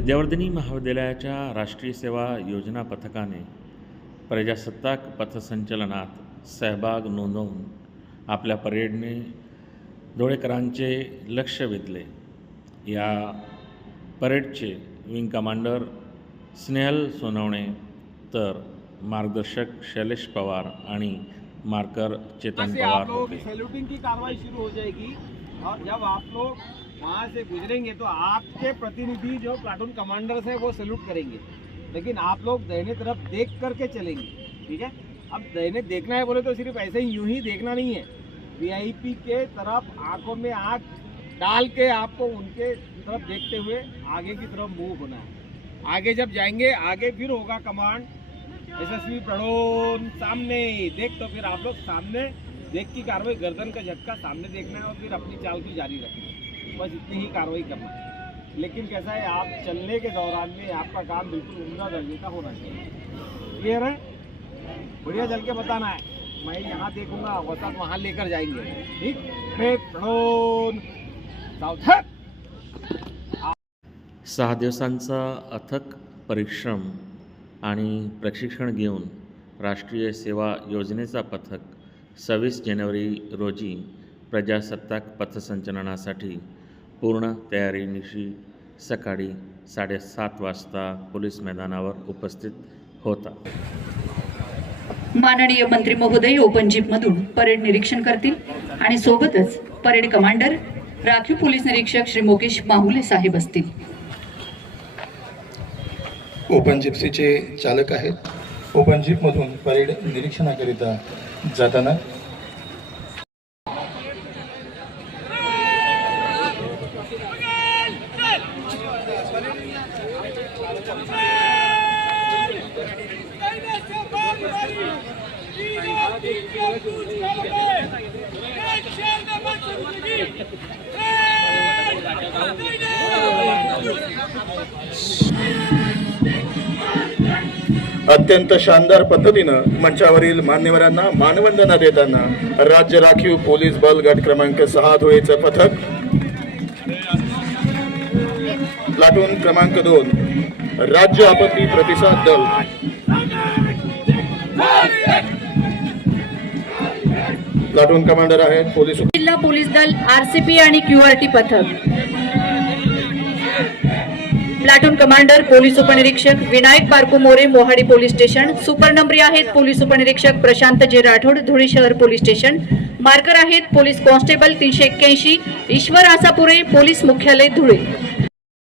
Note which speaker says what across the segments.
Speaker 1: विद्यावर्धिनी महाविद्यालयाच्या राष्ट्रीय सेवा योजना पथकाने प्रजासत्ताक पथसंचलनात सहभाग नोंदवून आपल्या परेडने डोळेकरांचे लक्ष वेधले. या परेडचे विंग कमांडर स्नेहल सोनवणे तर मार्गदर्शक शैलेश पवार आणि मार्कर चेतन पवार
Speaker 2: आप लोग
Speaker 1: होते.
Speaker 2: वहाँ से गुजरेंगे तो आपके प्रतिनिधि जो प्लाटून कमांडर्स है वो सैल्यूट करेंगे। लेकिन आप लोग दहने तरफ़ देख करके चलेंगे, ठीक है? अब दहने देखना है बोले तो सिर्फ़ ऐसे ही यूँ ही देखना नहीं है। वीआईपी के तरफ़ आँखों में आँख डाल के आपको उनके तरफ़ देखते हुए आगे की तरफ़ मूव होना है। आगे जब जाएँगे, आगे फिर होगा कमांड यशस्वी प्रणोन, सामने। देख तो फिर आप लोग सामने। देख की कार्रवाई गर्दन का झटका सामने देखना है और फिर अपनी चाल की जारी रखना है। बस इतनी ही कार्रवाई करना लेकिन कैसा है आप चलने के दौरान में आपका काम बिल्कुल उमदा दर्जे का होना चाहिए। क्लियर है? बढ़िया चल के बताना है। मैं यहाँ देखूंगा वसत वहाँ लेकर जाएंगे। ठीक? है प्रणोन।
Speaker 1: सहा दिवसांचा अथक परिश्रम आणि प्रशिक्षण घेऊन राष्ट्रीय सेवा योजनेचा पथक सव्वीस जानेवारी रोजी प्रजासत्ताक पथसंचलनासाठी पूर्ण तयारीनिशी सकाळी साडेसात वाजता पोलीस मैदानावर उपस्थित होता.
Speaker 3: माननीय मंत्री महोदय ओपन जीपमधून परेड निरीक्षण करतील आणि सोबतच परेड कमांडर राखीव पोलीस निरीक्षक श्री मुकेश माहुले साहेब असतील.
Speaker 4: ओपन जिप्सीचे चालक आहेत. ओपन जीपमधून परेड निरीक्षणाकरिता जाताना अत्यंत शानदार पद्धतीनं मंचावरील मान्यवरांना मानवंदना देताना राज्य राखीव पोलीस बल गट क्रमांक सहा धुळेचं पथक. प्लाटून क्रमांक दोन राज्य आपत्ती प्रतिसाद दल. प्लाटून कमांडर आहेत पोलीस
Speaker 3: जिल्हा पोलीस दल आरसीपी आणि क्यूआरटी पथक. प्लाटून कमांडर पोलीस उपनिरीक्षक Vinayak Barku More Mohadi police station. Super नंबरी आहेत पोलीस उपनिरीक्षक प्रशांत जे राठोड धुळे शहर पोलीस स्टेशन. मार्कर आहेत पोलीस कॉन्स्टेबल तीनशे एक्क्याऐंशी ईश्वर आसापुरे पोलीस मुख्यालय धुळे.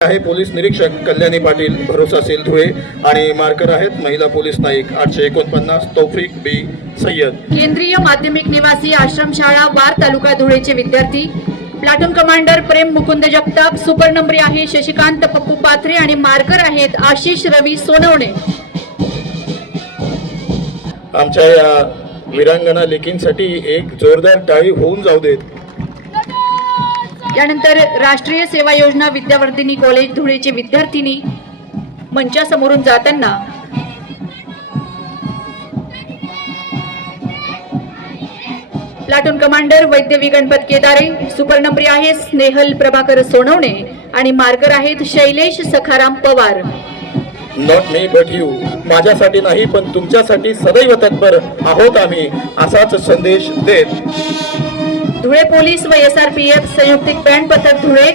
Speaker 4: आहे पोलीस निरीक्षक कल्याणी पाटील भरोसा सेल धुळे आणि मार्कर आहेत महिला पोलीस नाईक आठशे एकोणपन्नास तौफिक बी सय्यद.
Speaker 3: केंद्रीय माध्यमिक निवासी आश्रमशाळा वार तालुका धुळेचे विद्यार्थी. Platoon commander Prem Mukund Jagtap super नंबरी आहे शशिकांत पप्पू पाथरे आणि मार्कर आहेत आशिष रवी सोनवणे.
Speaker 4: आमच्या या वीरांगणा लेकींसाठी एक जोरदार टाळी होऊन जाऊ देत.
Speaker 3: यानंतर राष्ट्रीय सेवा योजना विद्यावर्धिनी कॉलेज धुळेचे विद्यार्थिनी मंचासमोरून जाताना platoon commander Vaidyavi Ganpat Kedare super नंबरी आहे स्नेहल प्रभाकर सोनवणे आणि मार्कर आहेत Shailesh Sakharam Pawar.
Speaker 4: Not me but you माझ्यासाठी नाही पण तुमच्यासाठी सदैव तत्पर आहोत आम्ही असाच संदेश देत.
Speaker 3: धुळे पोलीस व एस आर पी एफ संयुक्तिक बँड पथक धुळे